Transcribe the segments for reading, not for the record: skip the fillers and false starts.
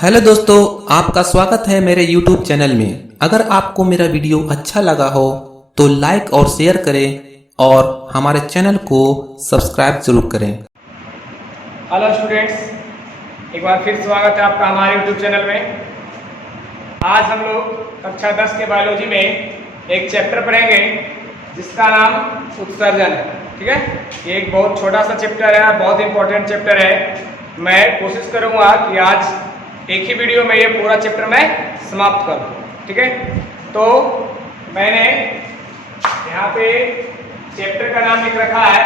Hello दोस्तों, आपका स्वागत है मेरे YouTube चैनल में। अगर आपको मेरा वीडियो अच्छा लगा हो तो लाइक और शेयर करें और हमारे चैनल को सब्सक्राइब जरूर करें। हेलो स्टूडेंट्स, एक बार फिर स्वागत है आपका हमारे YouTube चैनल में। आज हम लोग कक्षा 10 के बायोलॉजी में एक चैप्टर पढ़ेंगे जिसका नाम उत्सर्जन है। ठीक है, ये एक बहुत छोटा सा चैप्टर है, बहुत इंपॉर्टेंट चैप्टर है। मैं कोशिश करूँगा कि आज एक ही वीडियो में ये पूरा चैप्टर मैं समाप्त कर दूँ। ठीक है, तो मैंने यहाँ पे चैप्टर का नाम लिख रखा है।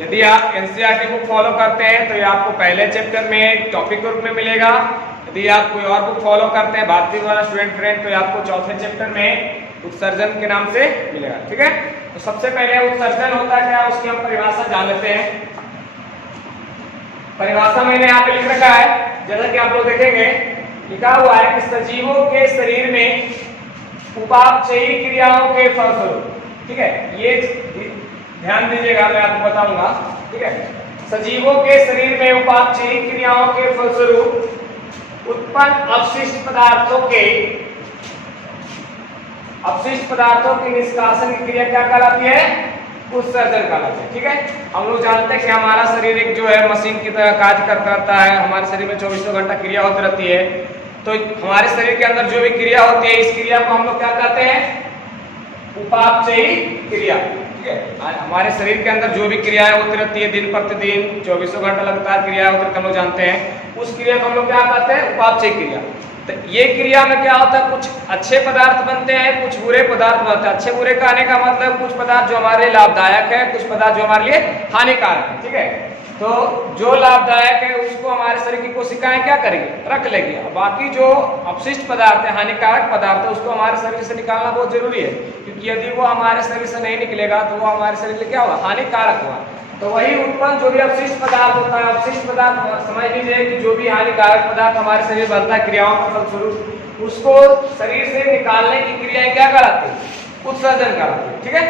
यदि आप एनसीईआरटी बुक फॉलो करते हैं तो ये आपको पहले चैप्टर में टॉपिक के रूप में मिलेगा। यदि आप कोई और बुक फॉलो करते हैं, भारतीय वाला स्टूडेंट फ्रेंड, तो ये आपको चौथे चैप्टर में उत्सर्जन के नाम से मिलेगा। ठीक है, तो सबसे पहले उत्सर्जन होता क्या है उसकी हम परिभाषा जान लेते हैं। परिभाषा मैंने यहाँ पे लिख रखा है, जैसा कि आप लोग देखेंगे लिखा हुआ है कि सजीवों के शरीर में उपापचयी क्रियाओं के फलस्वरूप। ठीक है, ये ध्यान दीजिएगा, मैं आपको बताऊंगा। ठीक है, सजीवों के शरीर में उपापचयी क्रियाओं के फलस्वरूप उत्पन्न अपशिष्ट पदार्थों की निष्कासन की क्रिया क्या कहलाती है? उत्सर्जन कहलाती है। ठीक है, हम लोग जानते हैं कि हमारा शरीर एक जो है मशीन की तरह कार्य करता है। हमारे शरीर में 24 घंटा क्रिया होती रहती है। तो हमारे शरीर के अंदर जो भी क्रिया होती है, इस क्रिया को हम लोग क्या कहते हैं? उपापचयी क्रिया। ठीक है, हमारे शरीर के अंदर जो भी क्रियाएं होती रहती है दिन प्रतिदिन 24 घंटा लगातार क्रिया होती है, हम लोग जानते हैं। उस क्रिया को हम लोग क्या कहते हैं? उपापचयी क्रिया। तो ये क्रिया में क्या होता है, कुछ अच्छे पदार्थ बनते हैं, कुछ बुरे पदार्थ बनते हैं। अच्छे बुरे कहने का मतलब कुछ पदार्थ जो हमारे लिए लाभदायक है, कुछ पदार्थ जो हमारे लिए हानिकारक है। ठीक है, तो जो लाभदायक है उसको हमारे शरीर की कोशिकाएं क्या करेंगे? रख लेगी। बाकी जो अपशिष्ट पदार्थ है, हानिकारक पदार्थ है, उसको हमारे शरीर से निकालना बहुत जरूरी है, क्योंकि यदि वो हमारे शरीर से नहीं निकलेगा तो वो हमारे शरीर के लिए क्या होगा? हानिकारक होगा। तो वही उत्पन्न जो भी अपशिष्ट पदार्थ होता है, अपशिष्ट पदार्थ समझ लीजिए कि जो भी हानिकारक पदार्थ हमारे शरीर बनता है क्रियाओं के फलस्वरूप, उसको शरीर से निकालने की क्रियाएं क्या कहलाती है? उत्सर्जन कहलाती है। ठीक है,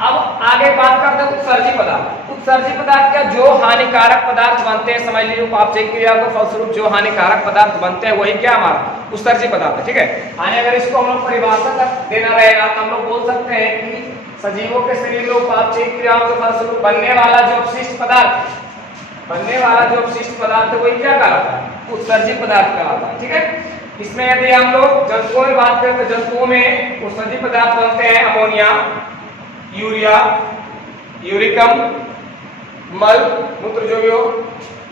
अब आगे बात करते हैं उत्सर्जी पदार्थ। उत्सर्जी पदार्थ क्या? जो हानिकारक पदार्थ बनते हैं, समझ लीजिए उपापचयी क्रिया के फलस्वरूप जो हानिकारक पदार्थ बनते हैं वही क्या हमारा उत्सर्जी पदार्थ है। ठीक है, यानी अगर इसको हम लोग परिभाषा देना रहेगा तो हम लोग बोल सकते हैं कि सजीवों के शरीर में उपापचयी क्रियाओं के फलस्वरूप बनने वाला जो अपशिष्ट पदार्थ है वही क्या कहलाता है? उत्सर्जी पदार्थ कहलाता है। ठीक है, इसमें यदि हम लोग जंतुओं में बात करें तो जंतुओं में उत्सर्जी पदार्थ बनते हैं अमोनिया, यूरिया, यूरिकम, मल मूत्र जो भी हो,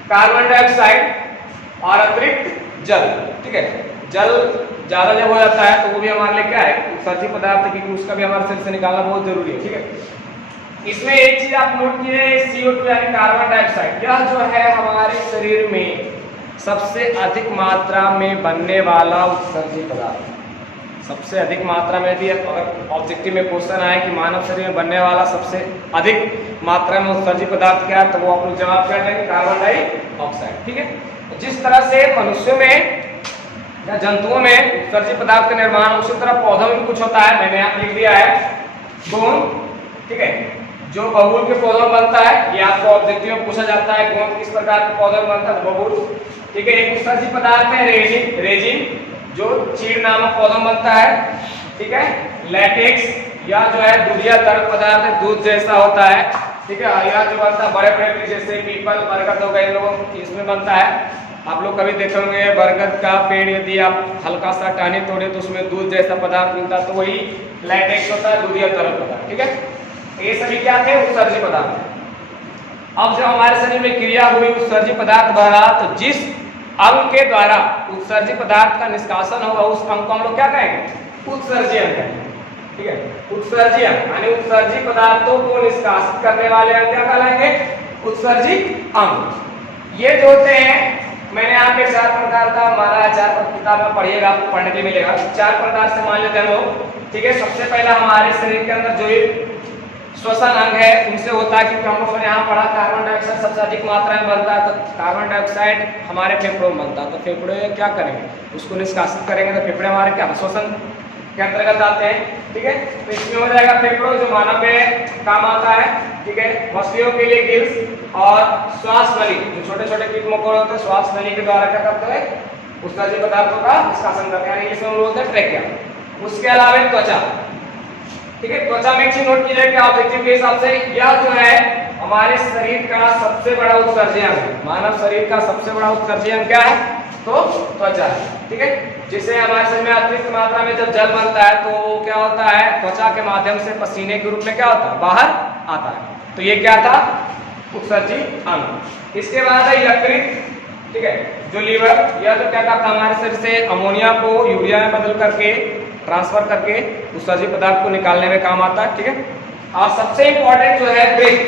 कार्बन डाइऑक्साइड और अतिरिक्त जल। ठीक है, जल ज्यादा जब हो जाता है तो वो भी हमारे लिए क्या है? उत्सर्जी पदार्थ है, क्योंकि उसका भी हमारे शरीर से निकालना बहुत जरूरी है। ठीक है, इसमें एक चीज आप नोट कीजिए, CO2 यानी कार्बन डाइऑक्साइड, यह जो है हमारे शरीर में सबसे अधिक मात्रा में बनने वाला उत्सर्जी पदार्थ है। सबसे अधिक मात्रा में, यदि अगर ऑब्जेक्टिव में क्वेश्चन आए कि मानव शरीर में बनने वाला सबसे अधिक मात्रा में उत्सर्जी पदार्थ क्या है, तो वो आप लोग जवाब क्या देंगे? Carbon dioxide. ठीक है, जिस तरह से मनुष्यों में या जंतुओं में उत्सर्जी पदार्थ का निर्माण, उसी तरह पौधों में कुछ होता है। मैंने यहाँ लिख दिया है गोंद। ठीक है, जो बबूल के पौधों में बनता है, ये आपको ऑब्जेक्टिव में पूछा जाता है गोंद किस प्रकार के पौधों में बनता है? बबूल। ठीक है, एक उत्सर्जी पदार्थ है रेजिन, जो चीड़ नामक पौधों में बनता है। ठीक है, लैटेक्स या जो है दूधिया तरल पदार्थ है, दूध जैसा होता है। ठीक है, यह जो बनता है बड़े बड़े वृक्ष जैसे पीपल, बरगद हो गए, लोगों इसमें बनता है। आप लोग कभी देखे होंगे बरगद का पेड़, यदि आप हल्का सा टहनी तोड़े तो उसमें दूध जैसा पदार्थ मिलता है, तो वही लैटेक्स होता है, दूधिया तरल पदार्थ। ठीक है, ये सभी क्या थे? उत्सर्जी पदार्थ। अब जब हमारे शरीर में क्रिया हुई, उत्सर्जी पदार्थ बना, तो जिस अंग के द्वारा उत्सर्जी पदार्थ का निष्कासन होगा उस अंग को हम लोग क्या कहेंगे? उत्सर्जी अंग कहेंगे। ठीक है, उत्सर्जी अंग यानी उत्सर्जी पदार्थों को निष्कासित करने वाले अंग क्या कहलाएंगे? उत्सर्जी अंग। ये जो होते हैं, मैंने यहाँ पे 4 प्रकार का माना है, 4 किताब में पढ़िएगा, आपको पढ़ने के लिए मिलेगा। 4 प्रकार से मान लेते हैं लोग। ठीक है, सबसे पहला हमारे शरीर के अंदर जो श्वसन अंग है उनसे होता है, क्योंकि हम लोग ने यहाँ पढ़ा कार्बन डाइऑक्साइड सबसे अधिक मात्रा में बनता है। तो कार्बन डाइऑक्साइड हमारे फेफड़ों में बनता है, तो फेफड़े क्या करेंगे? उसको निष्कासित करेंगे, तो फेफड़े हमारे क्या श्वसन के अंतर्गत आते हैं। ठीक है, तो इसमें हो जाएगा फेफड़ों, जो मानव में काम आता है। ठीक है, मछलियों के लिए गिल्स और श्वास नली, जो छोटे छोटे कीट मकोड़े होते हैं श्वास नली के द्वारा क्या करते हैं उत्सर्जित पदार्थों का निष्कासन करते हैं, इसमें हम लोग बोलते हैं ट्रेकिया। उसके अलावा त्वचा, ठीक है, त्वचा में एक चीज नोट कीजिए कि ऑब्जेक्टिव के हिसाब से यह जो है हमारे शरीर का सबसे बड़ा उत्सर्जन है। मानव शरीर का सबसे बड़ा उत्सर्जन क्या है, तो त्वचा है, ठीक है। जिसे हमारे शरीर में अतिरिक्त मात्रा में जब जल बनता है तो वो क्या होता है त्वचा के माध्यम से पसीने के रूप में क्या होता है बाहर आता है। तो ये क्या था उत्सर्जी अंग। इसके बाद है यकृत, ठीक है, जो लीवर, यह तो क्या करता है हमारे शरीर से अमोनिया को यूरिया में बदल करके ट्रांसफर करके उत्सर्जित पदार्थ को निकालने में काम आता है, ठीक है। और सबसे इंपॉर्टेंट जो है ब्रेक,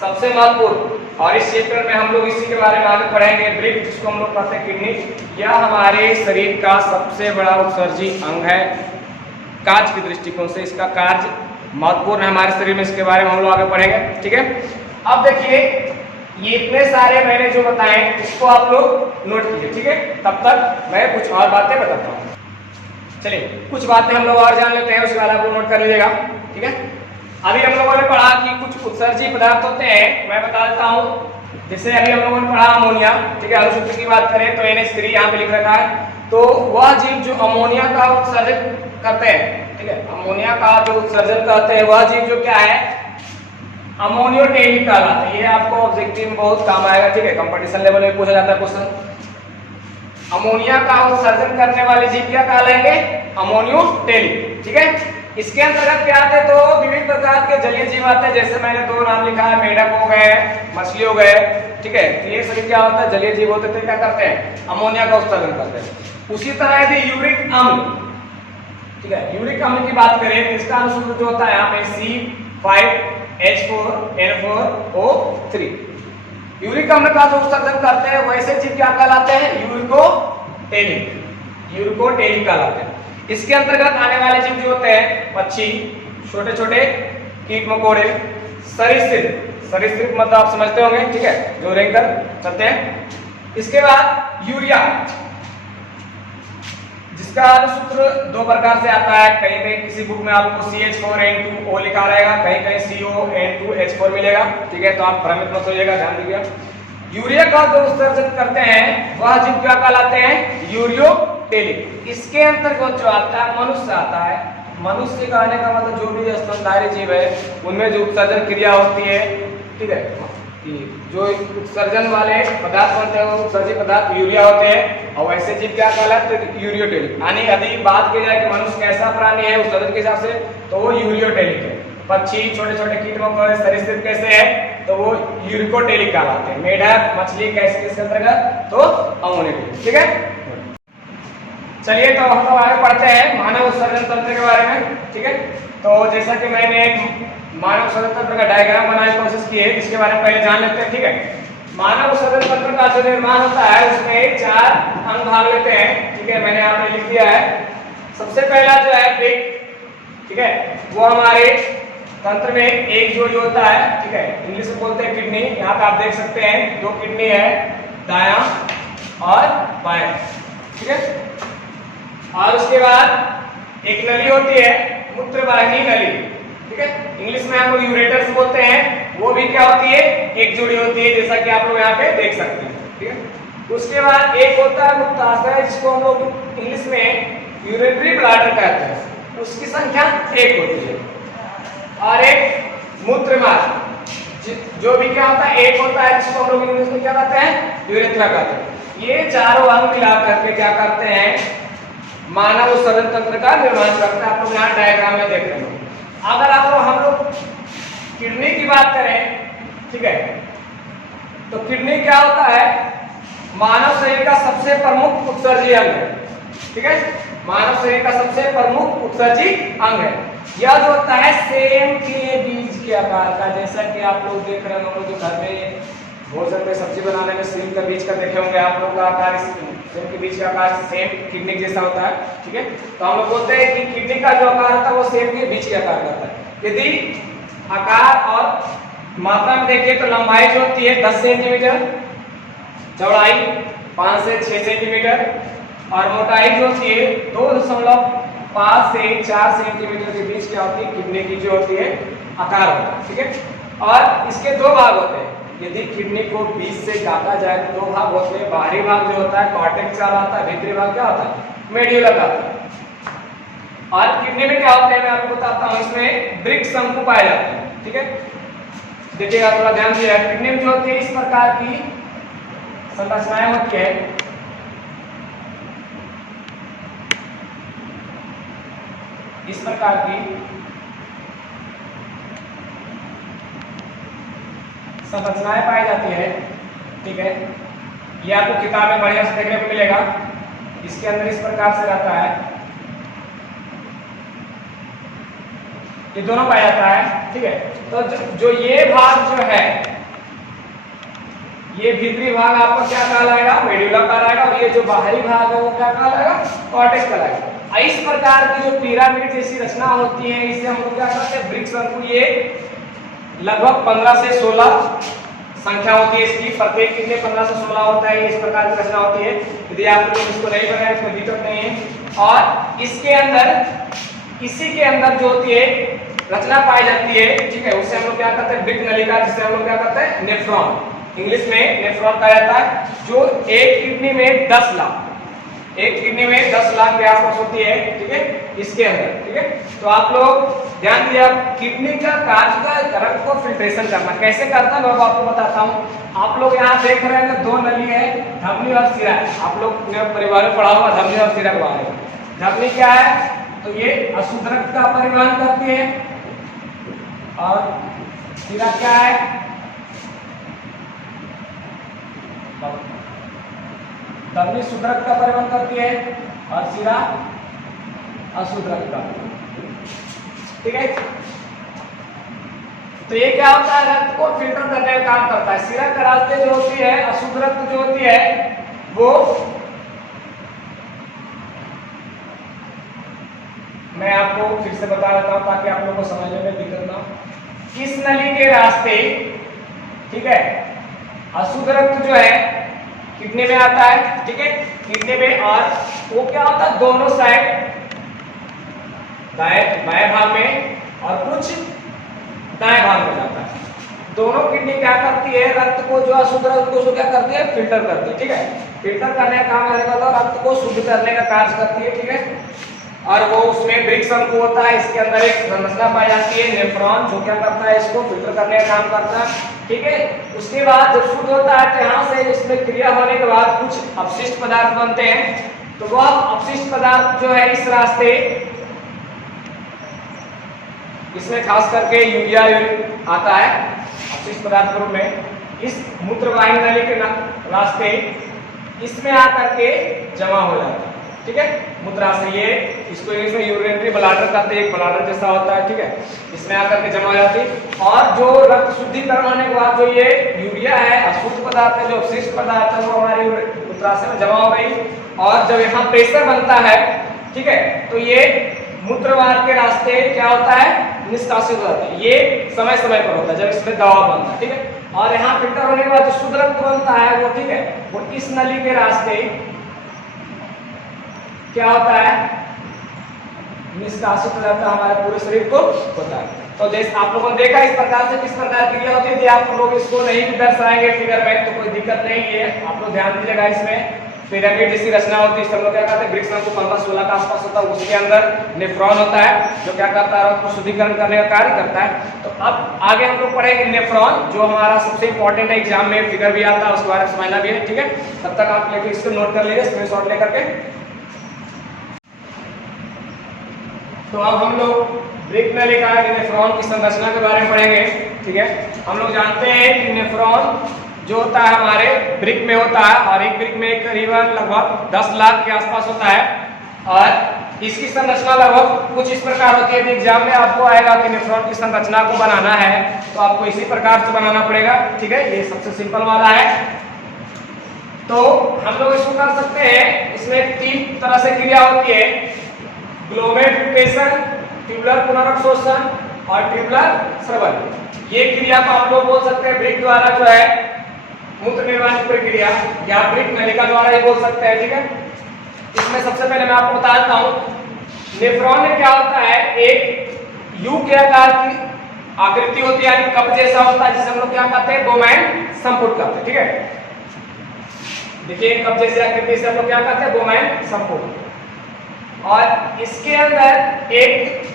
सबसे महत्वपूर्ण, और इस चैप्टर में हम लोग इसी के बारे में आगे पढ़ेंगे। ब्रेक जिसको हम लोग कहते हैं किडनी, यह हमारे शरीर का सबसे बड़ा उत्सर्जी अंग है। कार्य की दृष्टिकोण से इसका कार्य महत्वपूर्ण है हमारे शरीर में, इसके बारे में हम लोग आगे पढ़ेंगे, ठीक है। अब देखिए ये इतने सारे मैंने जो बताए इसको आप लोग नोट कीजिए, ठीक है। तब तक मैं कुछ और बातें बताता हूँ। चलिए कुछ बातें हम लोग और जान लेते हैं, उसके बाद आप लोग नोट कर लीजिएगा, ठीक है। अभी हम लोगों ने पढ़ा कि कुछ उत्सर्जी पदार्थ होते हैं, मैं बता देता हूँ। जैसे अभी हम लोगों ने पढ़ा अमोनिया, ठीक है, अणुसूत्र की बात करें तो NH3 यहाँ पे लिख रखा है। तो वह जीव जो अमोनिया का उत्सर्जन करते हैं, ठीक है, अमोनिया का जो उत्सर्जन करते हैं वह जीव जो क्या है अमोनियोटेलिक कहलाता है। ये आपको ऑब्जेक्टिव में बहुत काम आएगा, ठीक है, कंपटीशन लेवल में पूछा जाता है क्वेश्चन। अमोनिया का उत्सर्जन करने वाले जीव क्या कहलाएंगे अमोनियोटेलिक, ठीक है। इसके अंतर्गत क्या आते हैं तो विभिन्न प्रकार के जलीय जीव आते हैं, जैसे मैंने दो नाम लिखा है, मेढक हो गए, मछली हो गए, ठीक है। तो ये सभी क्या होता है जलीय जीव होते थे, क्या करते हैं अमोनिया का उत्सर्जन करते हैं। उसी तरह यदि यूरिक अम्ल, ठीक है, यूरिक अम्ल की बात करें तो इसका अनुसूत्र जो होता है यहाँ पे C5H4N4O3। यूरिक अम्ल का जो उत्सर्जन करते हैं वैसे जीव क्या कहलाते हैं यूरिकोटेलिक, यूरिकोटेलिक कहलाते हैं। इसके अंतर्गत आने वाले जीव जो होते हैं पक्षी, छोटे छोटे कीट मकोड़े, सरीसृप, सरीसृप मतलब आप समझते होंगे, ठीक है, जो रेंगकर चलते हैं। इसके बाद यूरिया, जिसका अनुसूत्र दो प्रकार से आता है, कहीं कहीं किसी बुक में आपको CH4N2O लिखा रहेगा, कहीं कहीं CON2H4 मिलेगा, ठीक है। तो आप भ्रमित मत होइएगा, ध्यान दीजिएगा। यूरिया का जो उत्सर्जन करते हैं वह जीव क्या कहलाते हैं यूरियोटेलिक। इसके अंतर्गत जो आता है मनुष्य आता है। मनुष्य कहने का मतलब जो भी स्तनधारी जीव है उनमें जो उत्सर्जन क्रिया होती है, ठीक है, जो उत्सर्जन वाले पदार्थ बनते हैं वो उत्सर्जित पदार्थ यूरिया होते हैं, और वैसे जीव क्या कहलाते हैं यूरियोटेलिक। यानी यदि बात की जाए कि मनुष्य कैसा प्राणी है उत्सर्जन के हिसाब से तो वो यूरियोटेलिक है। पक्षी, छोटे छोटे कीट मकोड़े, सरीसृप कैसे है तो वो यूरिकोटेलिक कहलाते हैं। मेढक, मछली कैसे किसके अंतर्गत तो अमोनियोटेलिक, ठीक है। चलिए तो हम लोग आगे पढ़ते हैं मानव उत्सर्जन तंत्र के बारे में, ठीक है। तो जैसा कि मैंने मानव उत्सर्जन तंत्र का डायग्राम बनाने की कोशिश की है, इसके बारे में पहले जान लेते हैं, ठीक है। मानव उत्सर्जन तंत्र का जो निर्माण होता है उसमें 4 अंग भाग लेते हैं, ठीक है, मैंने यहाँ पे लिख दिया है। सबसे पहला जो है ब्रेक, ठीक है, वो हमारे तंत्र में एक जोड़ी होता है, ठीक है, इंग्लिश में बोलते हैं किडनी। यहाँ पे आप देख सकते हैं 2 किडनी है, दायां और बायां, ठीक है। और उसके बाद एक नली होती है मूत्रवाहिनी नली, ठीक है, इंग्लिश में हम लोग यूरेटर्स बोलते हैं। वो भी क्या होती है एक जोड़ी होती है, जैसा कि आप लोग यहाँ पे देख सकते हैं, ठीक है। उसके बाद एक होता है मूत्राशय, जिसको हम लोग इंग्लिश में यूरिनरी ब्लैडर कहते हैं, उसकी संख्या 1 होती है। और एक मूत्रमार्ग, जो भी क्या होता है 1 होता है, जिसको हम लोग इंग्लिश में क्या कहते हैं यूरेथ्रा कहते हैं। ये चारों अंग मिलाकर के क्या करते हैं मानव उत्सर्जन तंत्र का निर्माण करते हैं। आप लोग यहाँ डायग्राम में देख रहे हो। अगर हम लोग किडनी की बात करें, ठीक है, तो किडनी क्या होता है मानव शरीर का सबसे प्रमुख उत्सर्जी अंग है, ठीक है, मानव शरीर का सबसे प्रमुख उत्सर्जी अंग है। यह जो होता है सेम के बीज के आकार का, जैसा कि आप लोग देख रहे होंगे जो घर में भोजन में सब्जी बनाने में सेम का बीज का देखे होंगे आप लोग का आकार, सेम के बीज का आकार सेम किडनी जैसा होता है, ठीक है। तो हम लोग बोलते हैं कि किडनी का जो आकार होता है वो सेम के बीज के आकार का होता है। यदि आकार और मात्रा में देखिए तो लंबाई जो होती है 10 सेंटीमीटर, चौड़ाई 5 से 6 सेंटीमीटर और मोटाई जो होती है 2.5 से 4 सेंटीमीटर के बीच क्या होती है किडनी की जो होती है आकार होता है, ठीक है। और इसके दो भाग होते हैं। यदि किडनी को बीच से काटा जाए तो दो भाग होते हैं। बाहरी भाग जो होता है कॉर्टेक्स कहलाता है, भीतरी भाग क्या होता है मेड्यूला कहलाता है। और किडनी में क्या होता है मैं आपको बताता हूँ, इसमें वृक्क शंकु पाए जाते हैं। ठीक है, देखिएगा थोड़ा ध्यान दिया। किडनी में जो होती है इस प्रकार की संरचनाएं होती है, इस प्रकार की संरचनाएं पाई जाती है। ठीक है, ये आपको किताब में बढ़िया से देखने को मिलेगा। इसके अंदर इस प्रकार से रहता है, ये दोनों पाया जाता है। ठीक है, तो जो ये भाग जो है, ये भीतरी भाग आपका क्या कहलाएगा मेड्यूला कहलाएगा, और ये जो बाहरी भाग है वो क्या कहलाएगा कॉर्टेक्स कहलाएगा। इस प्रकार की जो पिरामिड जैसी रचना होती है इसे हम लोग क्या कहते हैं वृक्क शंकु। ये लगभग 15 से 16 संख्या होती है इसकी, प्रत्येक किडनी 15 से 16 होता है। इस प्रकार की रचना होती है। यदि आप लोग इसको नहीं बनाए कोई दिक्कत नहीं है। और इसके अंदर इसी के अंदर जो होती है रचना पाई जाती है, ठीक है, उससे हम लोग क्या करते हैं वृक्क नलिका, जिससे हम लोग क्या करते हैं नेफ्रॉन, इंग्लिश में नेफ्रॉन कहा जाता है, जो एक किडनी में 10 लाख, एक किडनी में 10 लाख के आसपास होती है। ठीक है, इसके अंदर। ठीक है, तो आप लोग ध्यान दिया, किडनी का कार्य का रक्त को फिल्ट्रेशन करना कैसे करता है मैं आपको बताता हूँ। आप लोग यहाँ देख रहे हैं दो नली है, धमनी और सिरा। आप लोग परिवार में पढ़ा होगा धमनी और सिरा के बारे में। धमनी क्या है, तो ये अशुद्ध रक्त का परिवहन करती है, और सिरा क्या है, धमनी शुद्ध रक्त का परिवहन करती है और सिरा अशुद्ध रक्त का। ठीक है, तो ये क्या होता है रक्त को फिल्टर करने का काम करता है। सिरा के रास्ते जो होती है अशुद्ध रक्त जो होती है वो, मैं आपको फिर से बता देता हूं ताकि आप लोगों को समझने में दिक्कत ना हो। इस नली के रास्ते, ठीक है, अशुद्ध रक्त जो है किडनी में आता है। ठीक है, किडनी में, और वो क्या होता है दोनों साइड, बाएं भाग में और कुछ दाएं भाग में जाता है। दोनों किडनी क्या करती है रक्त को, जो अशुद्ध रक्त को क्या करती है फिल्टर करती है। ठीक है, फिल्टर करने का काम करेगा, रक्त को शुद्ध करने का कार्य करती है। ठीक है, और वो उसमें वृक्क शंकु होता है, इसके अंदर एक संरचना पाई जाती है नेफ्रॉन, जो क्या करता है इसको फिल्टर करने का काम करता है। ठीक है, उसके बाद जब शुद्ध होता है तो यहाँ से इसमें क्रिया होने के बाद कुछ अपशिष्ट पदार्थ बनते हैं। तो वह अपशिष्ट पदार्थ जो है इस रास्ते, इसमें खास करके यूरिया आता है अपशिष्ट पदार्थ के रूप में, इस मूत्रवाहिनी नली के रास्ते इसमें आकर के जमा हो जाता है। ठीक है, मूत्राशय, ये इसको इंग्लिश में यूरिनरी ब्लैडर कहते हैं, एक ब्लैडर जैसा होता है। ठीक है, इसमें आकर के जमा हो जाती है। और जो रक्त शुद्धिकरण होने के बाद जो ये यूरिया है, अशुद्ध पदार्थ है, जो अपशिष्ट पदार्थ है, वो हमारे मूत्राशय में जमा हो गई। और जब यहाँ प्रेशर बनता है, ठीक है, तो ये मूत्रवाहिनी के रास्ते क्या होता है निष्कासित हो जाता है। ये समय समय पर होता है जब इसमें दबाव बनता है। ठीक है, और यहाँ फिल्टर होने के बाद जो शुद्ध रक्त बनता है वो, ठीक है, वो इस नली के रास्ते क्या होता है निष्कासित हो जाता है, हमारे पूरे शरीर को होता है। तो जैसे आप लोगों ने देखा इस प्रकार से किस प्रकार क्रिया होती है। यदि आप लोग इसको नहीं भी दर्शाएंगे फिगर में तो कोई दिक्कत नहीं है, आप लोग ध्यान दीजिएगा। इसमें पिरामिड जैसी रचना होती है, सब लोग क्या करते हैं वृक्क शंकु 15-16 के आसपास होता है, उसके अंदर नेफ्रॉन होता है जो क्या करता है रक्त को शुद्धिकरण करने का कार्य करता है। तो अब आगे हम लोग पढ़ेंगे नेफ्रॉन, जो हमारा सबसे इंपॉर्टेंट है, एग्जाम में फिगर भी आता है, उसके बारे में समझना भी है। ठीक है, तब तक आप लेके इसको नोट कर लीजिए स्क्रीनशॉट लेकर के। तो अब हम लोग वृक्क नलिका नेफ्रॉन की संरचना के बारे में पढ़ेंगे। ठीक है, हम लोग जानते हैं कि नेफ्रॉन जो होता है हमारे वृक्क में होता है, और एक वृक्क में करीबन लगभग 10 लाख के आसपास होता है। और इसकी संरचना लगभग कुछ इस प्रकार होती है। एग्जाम में आपको आएगा कि नेफ्रॉन की संरचना को बनाना है तो आपको इसी प्रकार से बनाना पड़ेगा। ठीक है, ये सबसे सिंपल वाला है। तो हम लोग इसको कर सकते हैं, इसमें 3 तरह से क्रिया होती है, ग्लोमेरुलेशन, ट्यूबुलर पुनरअवशोषण और ट्यूबुलर स्रवण। ये क्रिया को आप लोग बोल सकते हैं वृक्क द्वारा जो है मूत्र निर्माण की प्रक्रिया, या वृक्क नलिका द्वारा ही बोल सकते हैं। ठीक है, इसमें सबसे पहले मैं आपको बता देता हूं नेफ्रॉन में क्या होता है, एक यू के आकार की आकृति होती है यानी कप जैसा होता है, जिसे हम लोग क्या कहते हैं, बोमैन संपुट कहते हैं। ठीक है, देखिए कप जैसी आकृति से हम लोग क्या कहते हैं, बोमैन संपुट। और इसके अंदर एक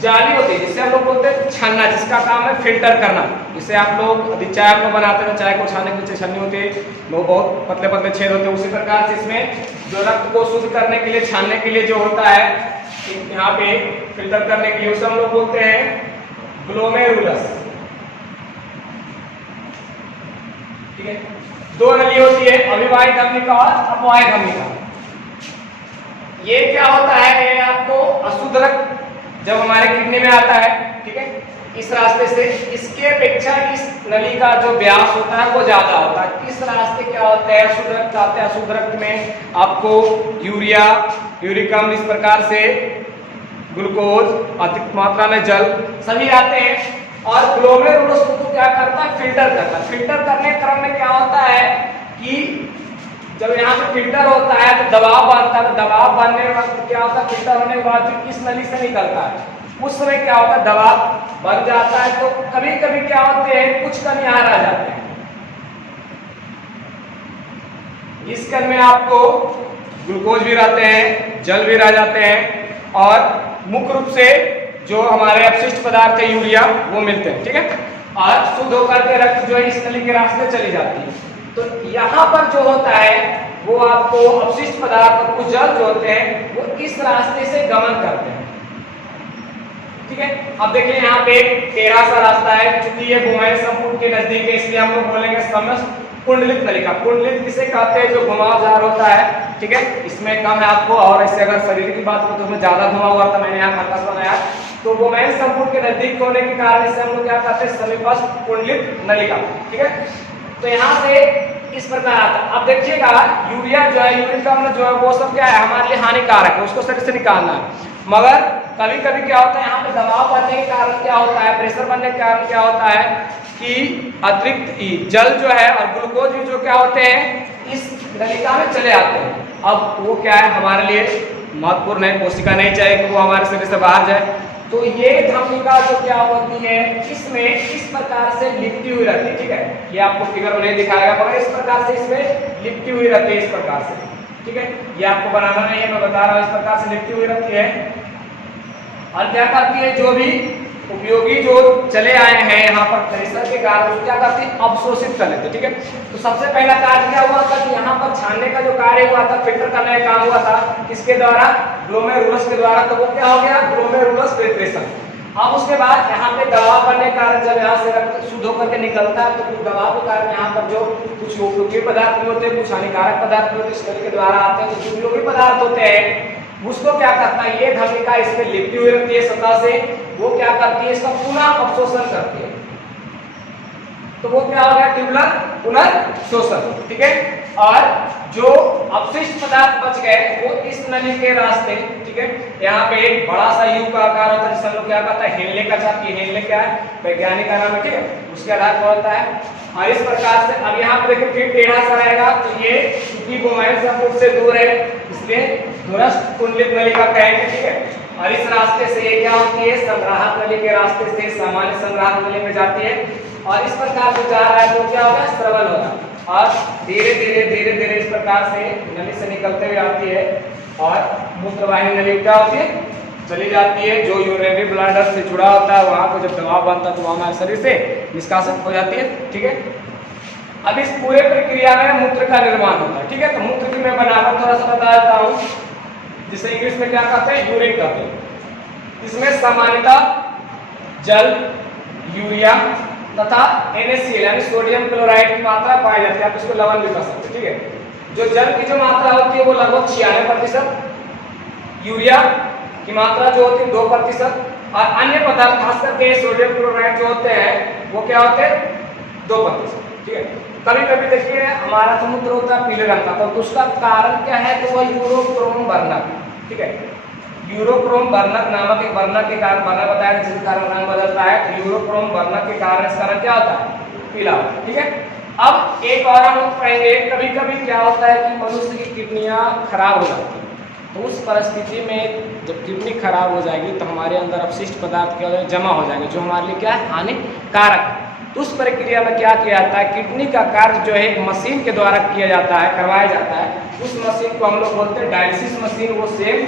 जाली होती है जिसे हम लोग बोलते हैं छन्ना, जिसका काम है फिल्टर करना। जिसे आप लोग यदि चाय आप लोग बनाते हैं, चाय को छानने के नीचे छन्नी होती है, वो बहुत पतले पतले छेद होते हैं। उसी प्रकार से इसमें जो रक्त को शुद्ध करने के लिए, छानने के लिए जो होता है यहाँ पे फिल्टर करने के लिए, उसे हम लोग बोलते हैं ग्लोमेरुलस। ठीक है, दो नली होती है, अविवाहित धमनिका और अपवाहित धमनिका। ये क्या होता है, ये आपको अशुद्ध रक्त जब हमारे किडनी में आता है, ठीक है, इस रास्ते से, इसके अपेक्षा इस नली का जो व्यास होता है वो ज्यादा होता है। इस रास्ते क्या होता है, अशुद्ध रक्त आते हैं। अशुद्ध रक्त में आपको यूरिया, यूरिक अम्ल, इस प्रकार से ग्लूकोज, अधिक मात्रा में जल सभी आते हैं। और ग्लोमेरुलस को क्या करता है, फिल्टर करता है। फिल्टर करने के क्रम में क्या होता है कि जब यहाँ पे फिल्टर होता है तो दबाव बनता है। तो दबाव बनने के वक्त क्या होता है, फिल्टर होने के बाद जो इस नली से निकलता है उस समय क्या होता है, दबाव बढ़ जाता है। तो कभी कभी क्या होते हैं, कुछ कण यहाँ रह जाते हैं। इस कण में आपको ग्लूकोज भी रहते हैं, जल भी रह जाते हैं, और मुख्य रूप से जो हमारे अपशिष्ट पदार्थ है यूरिया वो मिलते हैं। ठीक है, और शुद्ध होकर के रक्त जो है इस नली के रास्ते चली जाती है। तो यहाँ पर जो होता है वो आपको अपशिष्ट पदार्थ और कुछ जल जो होते हैं वो इस रास्ते से गमन करते हैं। ठीक है, अब देखिए यहाँ पे टेढ़ा सा रास्ता है, चूंकि ये बोमैन संपुट के नजदीक है इसलिए हम लोग बोलेंगे समस्त कुंडलित नलिका। कुंडलित किसे कहते हैं, जो घुमावदार होता है। ठीक है, इसमें कम है आपको, और इससे अगर शरीर की बात करें तो उसमें ज्यादा घुमा हुआ था, मैंने यहाँ कंपास बनाया। तो बोमैन संपुट के नजदीक होने के कारण इसे हम लोग क्या कहते हैं, समीपस्थ कुंडलित नलिका। ठीक है, तो यहाँ से इस प्रकार आता है। अब देखिएगा यूरिया जो है, यूरिक अम्ल जो है वो सब क्या है, हमारे लिए हानिकारक है, उसको शरीर से निकालना है। मगर कभी कभी क्या होता है, यहाँ पे दबाव बढ़ने के कारण क्या होता है, प्रेशर बढ़ने के कारण क्या होता है कि अतिरिक्त जल जो है और ग्लूकोज भी जो क्या होते हैं इस नलिका में चले आते हैं। अब वो क्या है, हमारे लिए महत्वपूर्ण है, कोशिका नहीं चाहिए कि वो हमारे शरीर से बाहर जाए। तो ये धमनिका जो क्या होती है, इसमें इस प्रकार से लिपटी हुई रहती है। ठीक है, ये आपको फिगर में नहीं दिखाएगा, मगर इस प्रकार से इसमें लिपटी हुई रहती है, इस प्रकार से। ठीक है, ये आपको बनाना नहीं है, मैं बता रहा हूँ, इस प्रकार से लिपटी हुई रहती है। और क्या करती है, जो भी उपयोगी जो चले आए हैं यहाँ पर प्रेशर के कारण क्या करती है, अवशोषित कर लेते। ठीक है, तो सबसे पहला कार्य क्या हुआ था कि यहाँ पर छानने का जो कार्य हुआ था, फिल्टर करने का काम हुआ था, किसके द्वारा, ग्लोमेरुलस के द्वारा। तो वो क्या हो गया, ग्लोमेरुलस फिल्ट्रेशन। अब उसके बाद यहाँ पे दबाव बनने के कारण जब यहाँ से रक्त शुद्ध होकर के निकलता है तो कुछ दबाव के कारण यहाँ पर जो कुछ उपयोगी पदार्थ भी होते हैं, कुछ हानिकारक पदार्थ भी होते हैं, इस नली के द्वारा आते हैं। जो उपयोगी पदार्थ होते हैं उसको क्या करता है, ये धमनिका इस पे लिपटी हुई रहती है सतह से, वो क्या करती है, इसका पुनः अवशोषण करती है। तो वो क्या हो गया, ट्यूबुलर पुनर्शोषण। ठीक है, और जो अपशिष्ट पदार्थ बच गए वो इस नली के रास्ते, ठीक है, यहाँ पे एक बड़ा सा यू का आकार होता है जिसे हम लोग क्या कहता है, हेनले का चाप। ये हेनले क्या है, वैज्ञानिक का नाम है। ठीक है, उसके आधार पर होता है। और इस प्रकार से अब यहाँ पे देखिए फिर टेढ़ा सा रहेगा, तो ये चूंकि बोमैन संपुट से दूर है इसलिए दूरस्थ कुंडलित नलिका कहेंगे। ठीक है, और इस रास्ते से ये क्या होती है, संग्राहक नली के रास्ते से सामान्य संग्राहक नली में जाती है। और इस प्रकार से जा रहा है तो क्या होगा, स्रवण होगा, और धीरे धीरे इस प्रकार से नली से निकलते हुए आती है। और मूत्रवाहिनी नली क्या होती है, चली जाती है, जो यूरिनरी ब्लैडर से जुड़ा होता है वहां पर जब दबाव बनता है तो वहां हमारे शरीर से निष्कासित हो जाती है। ठीक है, अब इस पूरे प्रक्रिया में मूत्र का निर्माण होता है। ठीक है, तो मूत्र की मैं बनावट थोड़ा सा बता देता हूँ, जिसे इंग्लिश में क्या कहते हैं, यूरिन कहते हैं। इसमें सामान्यतः जल, यूरिया तथा NaCl यानी सोडियम क्लोराइड की मात्रा पाई जाती है। आप इसको लवण भी कह सकते हैं। ठीक है, जो जल की जो मात्रा होती है वो लगभग 96%, यूरिया की मात्रा जो होती है 2%, और अन्य पदार्थ खास करके सोडियम क्लोराइड जो होते हैं वो क्या होते हैं, 2%। ठीक है, कभी कभी देखिए हमारा समुद्र होता है पीले रंग का, तो उसका कारण क्या है, तो वह यूरोक्रोम वर्णक। ठीक है, यूरोक्रोम वर्णक नामक एक वर्णक के कारण, वर्णक बताया जिसके कारण रंग बदलता है, तो यूरोक्रोम वर्णक के कारण इसका रंग क्या होता है, पीला। ठीक है, अब एक और हम कहेंगे, कभी कभी क्या होता है कि मनुष्य की किडनियां खराब हो जाती है। तो उस परिस्थिति में जब किडनी खराब हो जाएगी तो हमारे अंदर अपशिष्ट पदार्थ क्या हो जाएंगे, जमा हो जाएंगे, जो हमारे लिए क्या है, हानिकारक है। तो उस प्रक्रिया में क्या किया जाता है, किडनी का कार्य जो है एक मशीन के द्वारा किया जाता है, करवाया जाता है। उस मशीन को हम लोग बोलते हैं डायलिसिस मशीन। वो सेम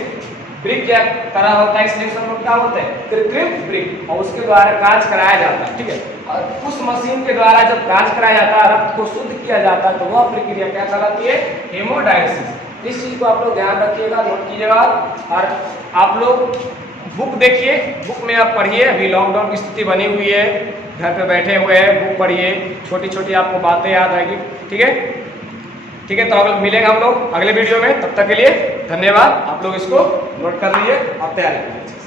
ब्रिक क्या तरह होता है, इसलिए हम लोग क्या होते हैं, कृत्रिम ब्रिक, और उसके द्वारा कार्य कराया जाता है, ठीक है। और उस मशीन के द्वारा जब कार्य कराया जाता है, रक्त को शुद्ध किया जाता है, तो वह प्रक्रिया क्या कहलाती है, हेमोडायलिसिस। इस चीज को आप लोग ध्यान रखिएगा, नोट कीजिएगा। और आप लोग बुक देखिए, बुक में आप पढ़िए। अभी लॉकडाउन की स्थिति बनी हुई है, घर पे बैठे हुए हैं, बुक पढ़िए, छोटी छोटी आपको बातें याद आएगी, ठीक है। ठीक है, तो अब मिलेंगे हम लोग अगले वीडियो में। तब तक के लिए धन्यवाद। आप लोग इसको नोट कर लीजिए और तैयारी कीजिए।